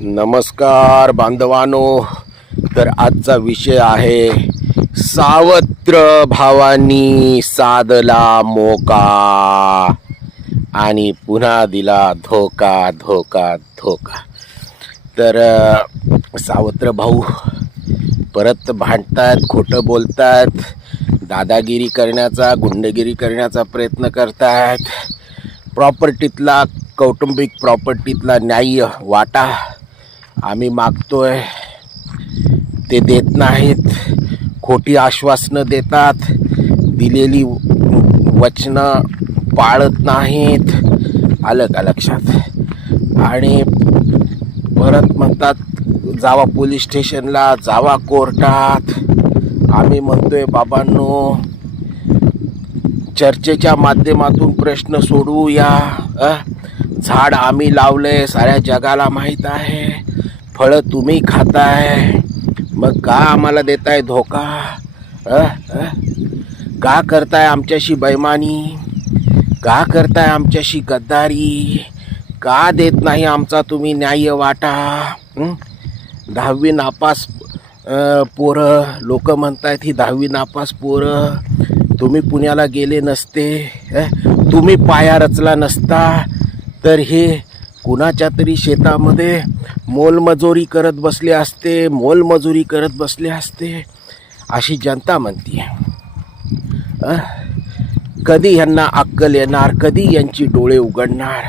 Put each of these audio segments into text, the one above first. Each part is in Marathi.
नमस्कार बांधवानो तर आजचा विषय आहे सावत्र भावांनी साधला मोका. आणि पुन्हा दिला धोका धोका धोका. तर सावत्र भाऊ परत भांडतात खोटं बोलतात दादागिरी करण्याचा गुंडगिरी करण्याचा प्रयत्न करतात प्रॉपर्टीतला कौटुंबिक प्रॉपर्टीतला न्याय्य वाटा आम्ही मागतो आहे ते देत नाहीत. खोटी आश्वासनं देतात. दिलेली वचनं पाळत नाहीत. आलं का लक्षात? आणि परत म्हणतात जावा पोलीस स्टेशनला जावा कोर्टात. आम्ही म्हणतोय बाबांनो चर्चेच्या माध्यमातून प्रश्न सोडवूया. अ? झाड आम्ही लावले साऱ्या जगाला माहीत आहे. फळं तुम्ही खाताय. मग का आम्हाला देताय धोका? अ? अ? का करताय आमच्याशी बैमानी का करताय आमच्याशी गद्दारी? का देत नाही आमचा तुम्ही न्याय्य वाटा? दहावी नापास पोरं लोक म्हणतायत ही दहावी नापास पोरं. तुम्ही पुण्याला गेले नसते. तुम्ही पाया रचला नसता. तर हे कुणाच्या तरी शेतामध्ये मोलमजुरी करत बसले असते मोलमजुरी करत बसले असते अशी जनता म्हणते कधी यांना अक्कल येणार कधी यांची डोळे उघडणार?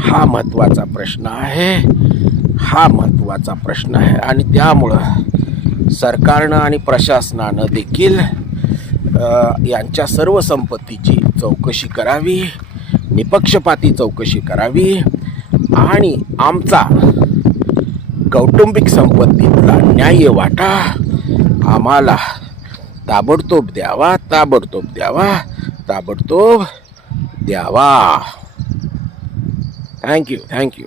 हा महत्त्वाचा प्रश्न आहे. हा महत्त्वाचा प्रश्न आहे. आणि त्यामुळं सरकारनं आणि प्रशासनानं देखील यांच्या सर्व संपत्तीची चौकशी करावी. निपक्षपाती चौकशी करावी आणि आमचा कौटुंबिक संपत्तीतला न्याय्य वाटा आम्हाला ताबडतोब द्यावा ताबडतोब द्यावा ताबडतोब द्यावा. Thank you thank you